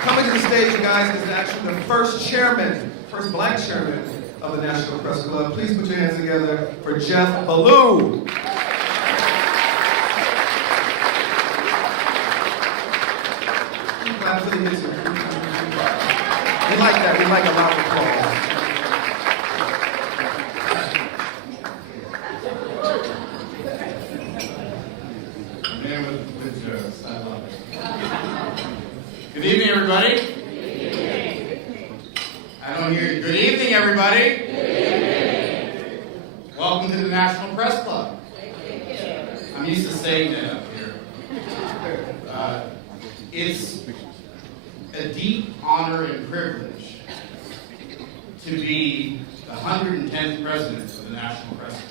Coming to the stage, you guys, is actually the first black chairman of the National Press Club. Please put your hands together for Jeff Ballou. Clap for the music. We like that. We like a loud applause. Good evening, everybody. I don't hear you. Good evening, everybody. Welcome to the National Press Club. I'm used to saying that up here. It's a deep honor and privilege to be the 110th president of the National Press Club.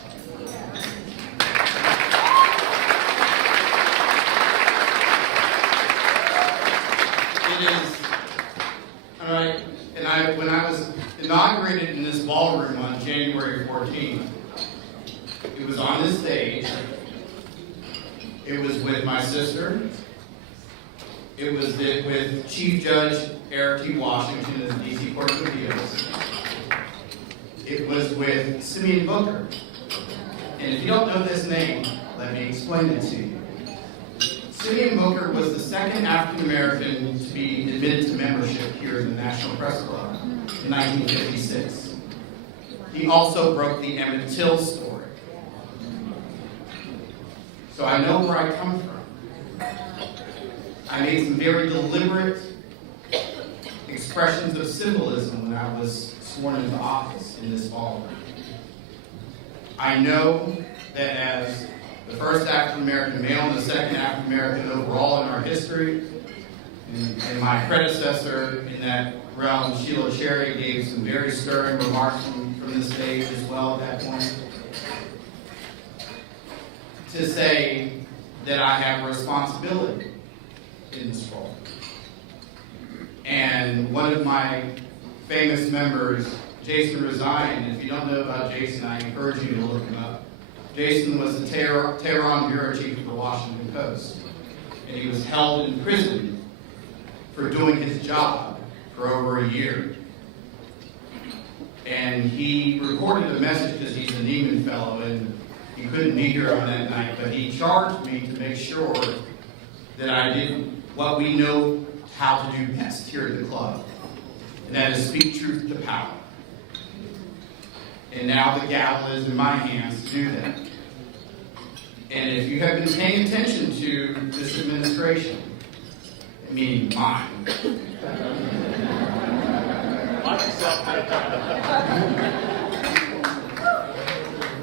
It is, all right, and when I was inaugurated in this ballroom on January 14th, it was on this stage. It was with my sister. It was with Chief Judge Eric T. Washington of the D.C. Court of Appeals. It was with Simeon Booker. And if you don't know this name, let me explain it to you. Simeon Booker was the second African American to be admitted to membership here in the National Press Club in 1956. He also broke the Emmett Till story. So I know where I come from. I made some very deliberate expressions of symbolism when I was sworn into office in this ballroom. I know that as the first African-American male and the second African-American overall in our history, and my predecessor in that realm, Sheila Cherry, gave some very stirring remarks from the stage as well at that point, to say that I have a responsibility in this role. And one of my famous members, Jason Rezaian, if you don't know about Jason, I encourage you to look him up. Jason was the Tehran bureau chief of the Washington Post, and he was held in prison for doing his job for over a year. And he recorded a message because he's a Neiman Fellow, and he couldn't be here on that night, but he charged me to make sure that I did what we know how to do best here at the club, and that is speak truth to power. And now the gavel is in my hands to do that. And if you have been paying attention to this administration, meaning mine,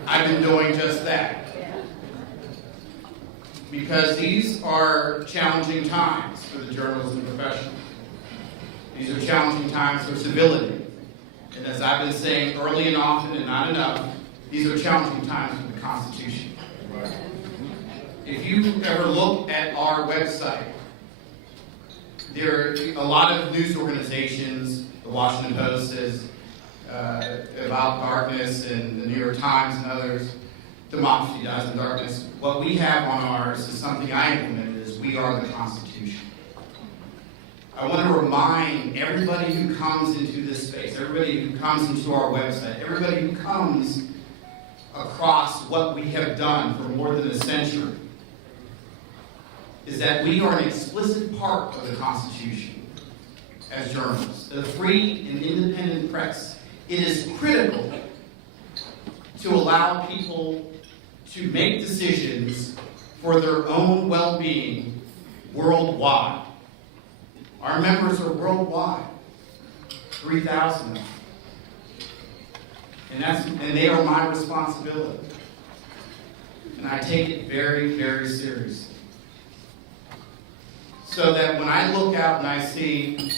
I've been doing just that. Because these are challenging times for the journalism profession. These are challenging times for civility. And as I've been saying early and often and not enough, these are challenging times for the Constitution. If you ever look at our website, there are a lot of news organizations. The Washington Post says about darkness, and the New York Times and others, democracy dies in darkness. What we have on ours is something I implemented, is we are the Constitution. I want to remind everybody who comes into this space, everybody who comes into our website, everybody who comes across what we have done for more than a century, is that we are an explicit part of the Constitution as journalists. The free and independent press, it is critical to allow people to make decisions for their own well-being worldwide. Our members are worldwide, 3,000 of them. And they are my responsibility. And I take it very, very seriously. So that when I look out and I see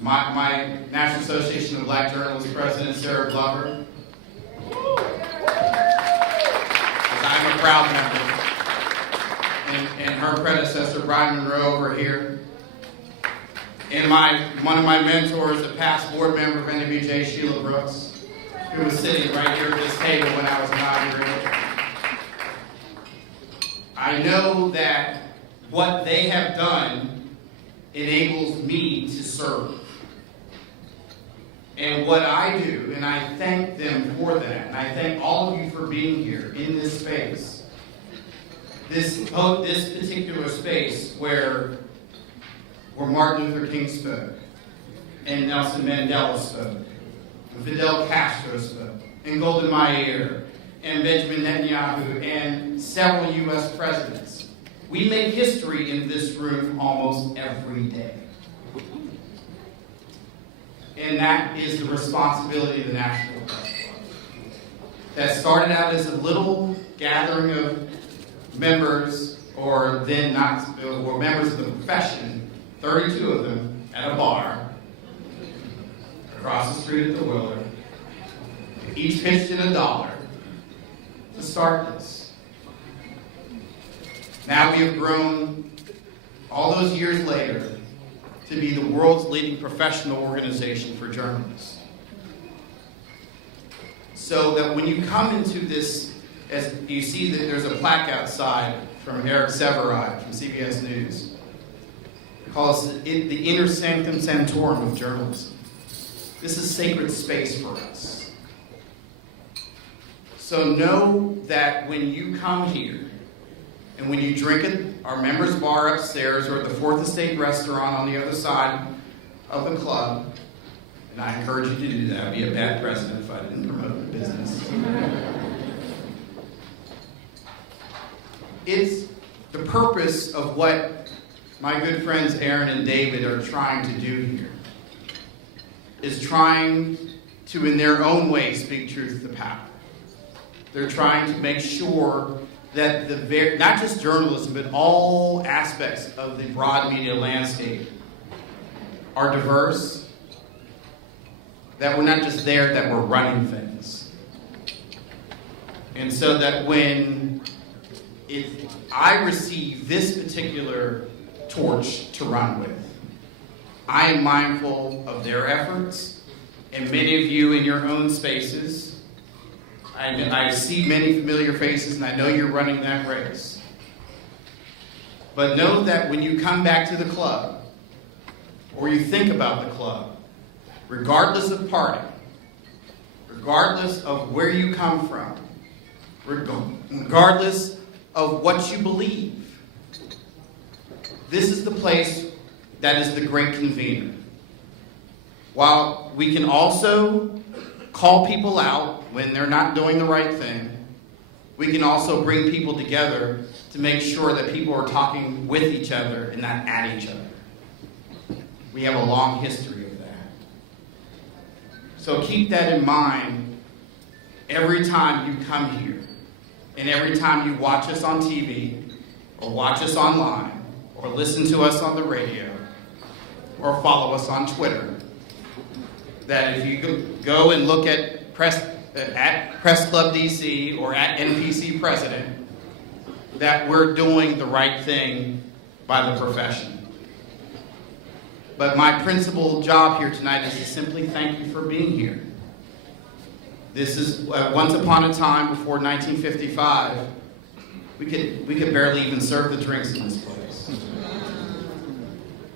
my National Association of Black Journalists President, Sarah Glover, because I'm a proud member, and her predecessor, Brian Monroe, over here, and one of my mentors, a past board member of NWJ, Sheila Brooks, who was sitting right here at this table when I was inaugurated. I know that what they have done enables me to serve. And what I do, and I thank them for that, and I thank all of you for being here in this space, this particular space where Martin Luther King spoke, and Nelson Mandela spoke, and Fidel Castro spoke, and Golda Meir, and Benjamin Netanyahu, and several U.S. presidents. We make history in this room almost every day. And that is the responsibility of the National Press Club. That started out as a little gathering of members, or members of the profession, 32 of them, at a bar across the street at the Willard. Each pitched in $1 to start this. Now we have grown, all those years later, to be the world's leading professional organization for journalists. So that when you come into this, as you see that there's a plaque outside from Eric Severide from CBS News. It calls it the inner sanctum sanctorum of journalism. This is sacred space for us. So know that when you come here, and when you drink at our members' bar upstairs or at the Fourth Estate restaurant on the other side of the club, and I encourage you to do that. I'd be a bad president if I didn't promote the business. It's the purpose of what my good friends Aaron and David are trying to do here, is trying to, in their own way, speak truth to power. They're trying to make sure that not just journalism, but all aspects of the broad media landscape are diverse, that we're not just there, that we're running things. And so that when I receive this particular torch to run with, I am mindful of their efforts, and many of you in your own spaces. I see many familiar faces, and I know you're running that race. But know that when you come back to the club, or you think about the club, regardless of party, regardless of where you come from, regardless of what you believe, this is the place that is the great convener. While we can also call people out when they're not doing the right thing, we can also bring people together to make sure that people are talking with each other and not at each other. We have a long history of that. So keep that in mind every time you come here, and every time you watch us on TV, or watch us online, or listen to us on the radio, or follow us on Twitter. That if you go and look at Press Club DC or at NPC President, that we're doing the right thing by the profession. But my principal job here tonight is to simply thank you for being here. This is once upon a time before 1955, we could barely even serve the drinks in this place.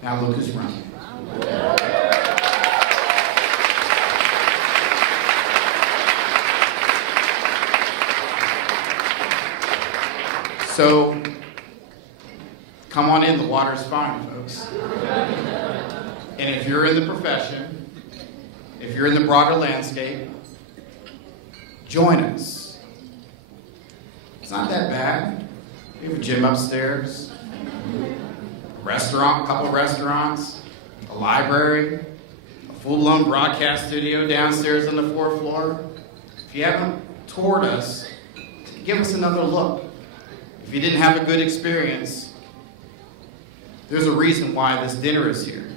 Now look who's running. So, come on in, the water's fine, folks. And if you're in the profession, if you're in the broader landscape, join us. It's not that bad. We have a gym upstairs, a restaurant, a couple restaurants, a library, a full-blown broadcast studio downstairs on the 4th floor. If you haven't toured us, give us another look. If you didn't have a good experience, there's a reason why this dinner is here.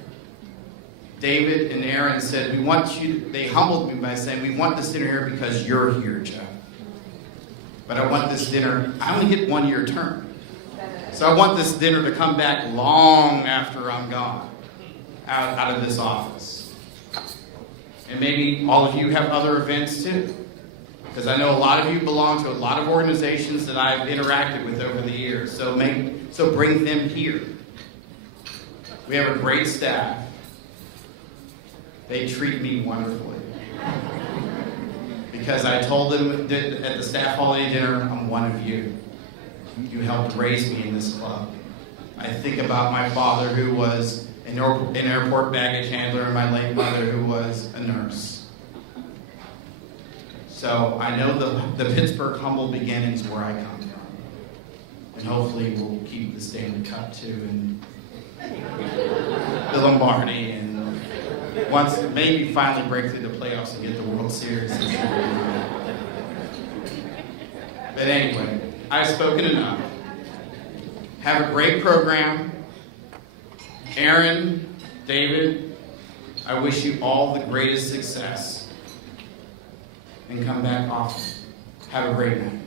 David and Aaron said, they humbled me by saying, we want this dinner here because you're here, Jeff. But I want this dinner, I only get 1 year term. So I want this dinner to come back long after I'm gone, out of this office. And maybe all of you have other events too. Because I know a lot of you belong to a lot of organizations that I've interacted with over the years. So bring them here. We have a great staff. They treat me wonderfully. Because I told them that at the staff holiday dinner, I'm one of you. You helped raise me in this club. I think about my father, who was an airport baggage handler, and my late mother, who was a nurse. So I know the Pittsburgh humble beginnings where I come from. And hopefully we'll keep the Stanley Cup too, and the Lombardi, and once maybe finally break through the playoffs and get the World Series. But anyway, I've spoken enough. Have a great program. Aaron, David, I wish you all the greatest success. And come back often. Have a great night.